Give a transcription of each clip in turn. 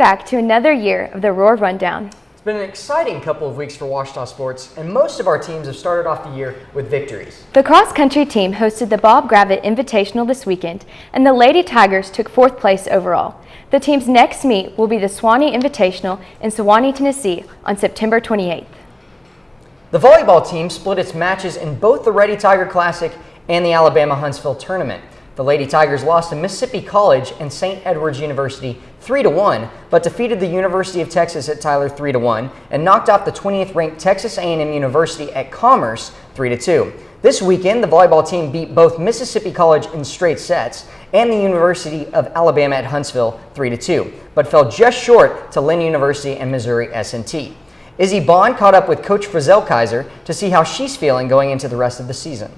back to another year of the Roar Rundown. It's been an exciting couple of weeks for Ouachita sports, and most of our teams have started off the year with victories. The cross-country team hosted the Bob Gravitt Invitational this weekend, and the Lady Tigers took 4th place overall. The team's next meet will be the Swanee Invitational in Sewanee, Tennessee on September 28th. The volleyball team split its matches in both the Ready Tiger Classic and the Alabama Huntsville Tournament. The Lady Tigers lost to Mississippi College and St. Edward's University 3-1, but defeated the University of Texas at Tyler 3-1 and knocked off the 20th ranked Texas A&M University at Commerce 3-2. This weekend, the volleyball team beat both Mississippi College in straight sets and the University of Alabama at Huntsville 3-2, but fell just short to Lynn University and Missouri S&T. Izzy Bond caught up with Coach Frizzell-Kizer to see how she's feeling going into the rest of the season.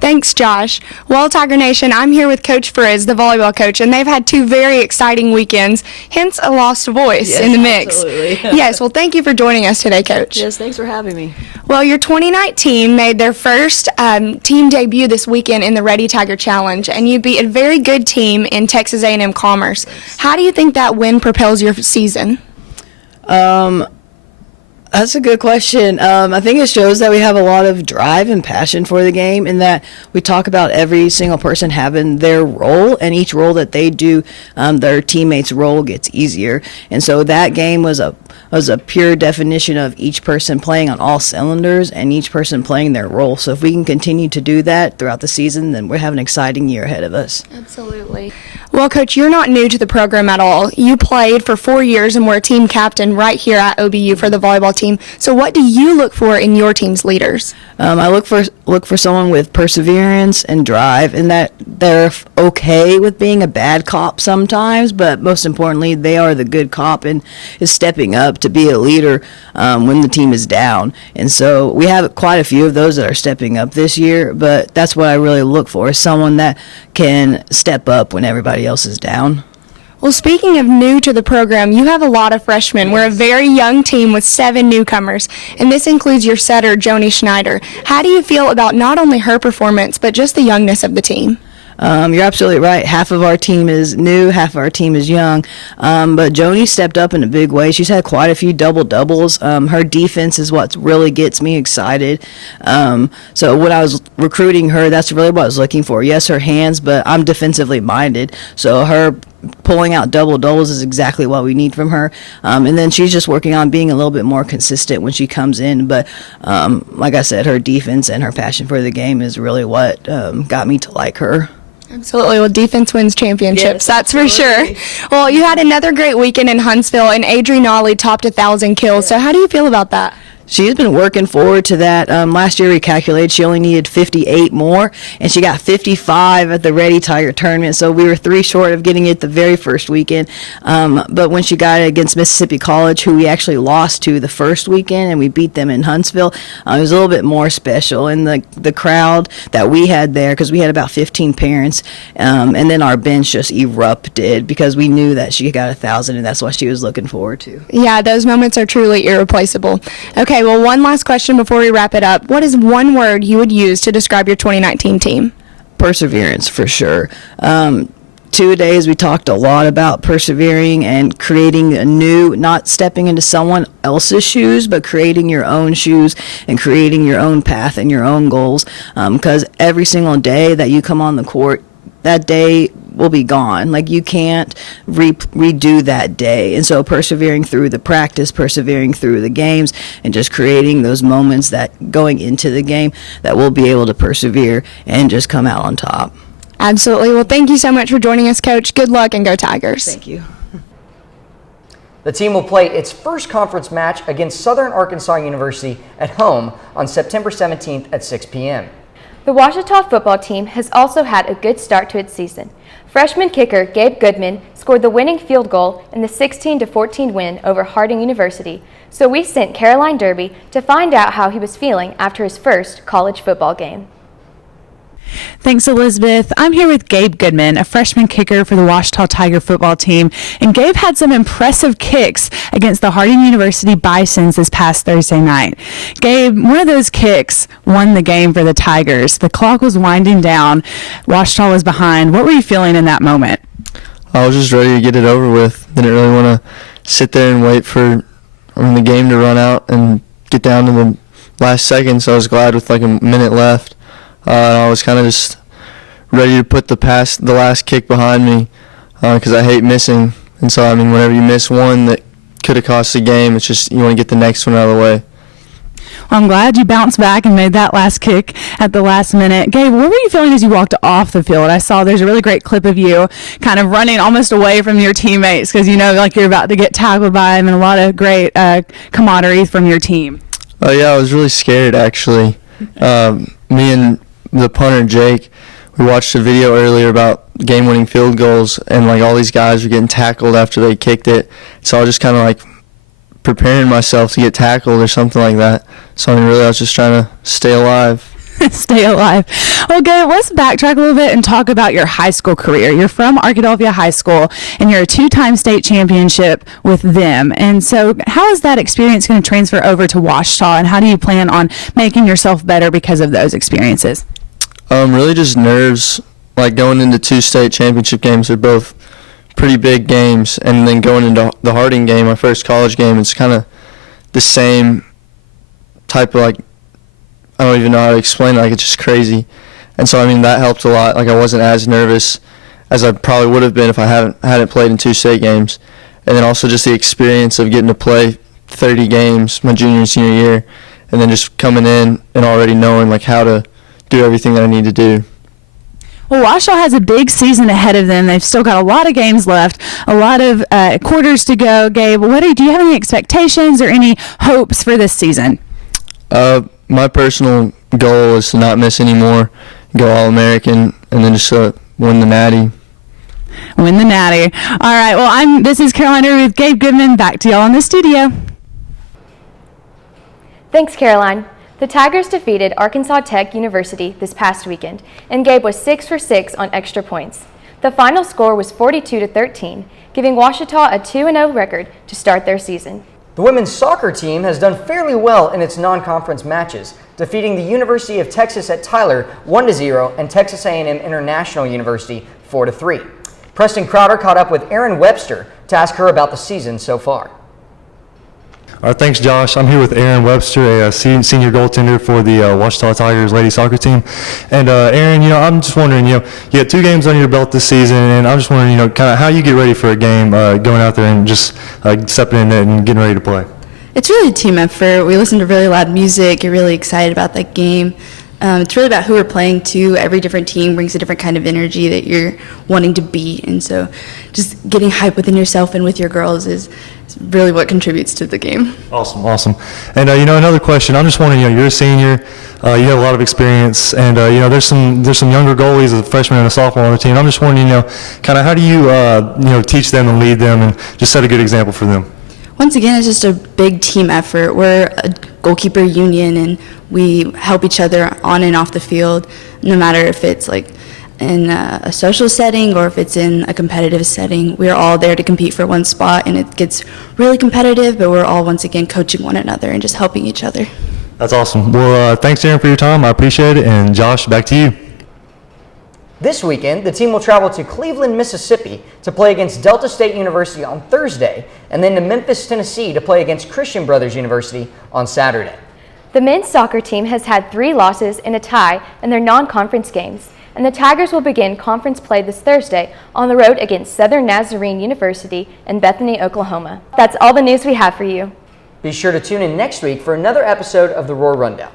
Thanks, Josh. Well, Tiger Nation, I'm here with Coach Frizz, the volleyball coach, and they've had 2 very exciting weekends, hence a lost voice in the mix. Absolutely. Yes, well, thank you for joining us today, Coach. Yes, thanks for having me. Well, your 2019 made their first team debut this weekend in the Ready Tiger Challenge, and you beat a very good team in Texas A&M Commerce. How do you think that win propels your season? That's a good question. I think it shows that we have a lot of drive and passion for the game, and that we talk about every single person having their role, and each role that they do, their teammates' role gets easier. And so that game was a pure definition of each person playing on all cylinders and each person playing their role. So if we can continue to do that throughout the season, then we have an exciting year ahead of us. Absolutely. Well, Coach, you're not new to the program at all. You played for 4 years and were a team captain right here at OBU for the volleyball team. So what do you look for in your team's leaders? I look for someone with perseverance and drive, and that they're okay with being a bad cop sometimes, but most importantly, they are the good cop and is stepping up to be a leader when the team is down. And so we have quite a few of those that are stepping up this year, but that's what I really look for, is someone that can step up when everybody else is down. Well, speaking of new to the program, you have a lot of freshmen. We're a very young team with 7 newcomers, and this includes your setter, Joni Schneider. How do you feel about not only her performance, but just the youngness of the team? You're absolutely right. Half of our team is new, half of our team is young. But Joni stepped up in a big way. She's had quite a few double-doubles. Her defense is what really gets me excited. So when I was recruiting her, that's really what I was looking for. Yes, her hands, but I'm defensively minded. So her pulling out double-doubles is exactly what we need from her. And then she's just working on being a little bit more consistent when she comes in. But like I said, her defense and her passion for the game is really what got me to like her. Absolutely. Well, defense wins championships, Yes, that's for sure. Well, you had another great weekend in Huntsville, and Adrienne Ollie topped 1,000 kills. So how do you feel about that? She's been working forward to that. Last year we calculated she only needed 58 more, and she got 55 at the Ready Tiger tournament, so we were 3 short of getting it the very first weekend. But when she got it against Mississippi College, who we actually lost to the first weekend, and we beat them in Huntsville, it was a little bit more special. And the crowd that we had there, because we had about 15 parents, and then our bench just erupted because we knew that she got 1,000, and that's what she was looking forward to. Yeah, those moments are truly irreplaceable. Okay, well, one last question before we wrap it up. What is one word you would use to describe your 2019 team? Perseverance, for sure. 2 days we talked a lot about persevering and creating a new, not stepping into someone else's shoes, but creating your own shoes and creating your own path and your own goals. Because every single day that you come on the court, that day will be gone. Like, you can't redo that day. And so persevering through the practice, persevering through the games, and just creating those moments that going into the game that we'll be able to persevere and just come out on top. Absolutely. Well, thank you so much for joining us, Coach. Good luck, and go Tigers. Thank you. The team will play its first conference match against Southern Arkansas University at home on September 17th at 6 p.m. The Ouachita football team has also had a good start to its season. Freshman kicker Gabe Goodman scored the winning field goal in the 16-14 win over Harding University, so we sent Caroline Derby to find out how he was feeling after his first college football game. Thanks, Elizabeth. I'm here with Gabe Goodman, a freshman kicker for the Ouachita Tiger football team. And Gabe had some impressive kicks against the Harding University Bisons this past Thursday night. Gabe, one of those kicks won the game for the Tigers. The clock was winding down. Ouachita was behind. What were you feeling in that moment? I was just ready to get it over with. Didn't really want to sit there and wait for the game to run out and get down to the last second, so I was glad with like a minute left. I was kind of just ready to put the last kick behind me because I hate missing. And so, whenever you miss one that could have cost the game, it's just you want to get the next one out of the way. Well, I'm glad you bounced back and made that last kick at the last minute. Gabe, what were you feeling as you walked off the field? I saw there's a really great clip of you kind of running almost away from your teammates because you know like you're about to get tackled by them, and a lot of great camaraderie from your team. Oh, yeah, I was really scared, actually. Me and the punter, Jake, we watched a video earlier about game-winning field goals, and like all these guys were getting tackled after they kicked it. So I was just kind of like preparing myself to get tackled or something like that. So really, I was just trying to stay alive. Stay alive. Well, Gabe, let's backtrack a little bit and talk about your high school career. You're from Arkadelphia High School, and you're a 2-time state championship with them. And so how is that experience going to transfer over to Ouachita, and how do you plan on making yourself better because of those experiences? Really just nerves. Like going into 2 state championship games, they're both pretty big games, and then going into the Harding game, my first college game, it's kind of the same type of like, I don't even know how to explain it, like it's just crazy. And so that helped a lot. Like I wasn't as nervous as I probably would have been if I hadn't played in 2 state games. And then also just the experience of getting to play 30 games my junior and senior year, and then just coming in and already knowing like how to do everything that I need to do. Well, Ouachita has a big season ahead of them. They've still got a lot of games left, a lot of quarters to go. Gabe, do you have any expectations or any hopes for this season? My personal goal is to not miss any more, go All-American, and then just win the Natty. Win the Natty. All right, well, this is Carolina with Gabe Goodman. Back to y'all in the studio. Thanks, Caroline. The Tigers defeated Arkansas Tech University this past weekend, and Gabe was 6 for 6 on extra points. The final score was 42-13, giving Ouachita a 2-0 record to start their season. The women's soccer team has done fairly well in its non-conference matches, defeating the University of Texas at Tyler 1-0 and Texas A&M International University 4-3. Preston Crowder caught up with Erin Webster to ask her about the season so far. All right, thanks, Josh. I'm here with Erin Webster, a senior goaltender for the Ouachita Tigers ladies soccer team. And Erin, I'm just wondering, you had 2 games under your belt this season, and I'm just wondering, kind of how you get ready for a game, going out there and just stepping in it and getting ready to play. It's really a team effort. We listen to really loud music. You're really excited about that game. It's really about who we're playing to. Every different team brings a different kind of energy that you're wanting to beat, and so just getting hype within yourself and with your girls is really what contributes to the game. Awesome. And another question. I'm just wondering, you're a senior, you have a lot of experience, and there's some younger goalies, a freshman and a sophomore on the team. I'm just wondering, kind of how do you teach them and lead them and just set a good example for them? Once again, it's just a big team effort. We're a goalkeeper union, and we help each other on and off the field, no matter if it's like in a social setting or if it's in a competitive setting. We're all there to compete for one spot, and it gets really competitive, but we're all once again coaching one another and just helping each other. That's awesome. Well, thanks, Erin, for your time. I appreciate it. And Josh, back to you. This weekend, the team will travel to Cleveland, Mississippi to play against Delta State University on Thursday, and then to Memphis, Tennessee to play against Christian Brothers University on Saturday. The men's soccer team has had 3 losses and a tie in their non-conference games, and the Tigers will begin conference play this Thursday on the road against Southern Nazarene University in Bethany, Oklahoma. That's all the news we have for you. Be sure to tune in next week for another episode of the Roar Rundown.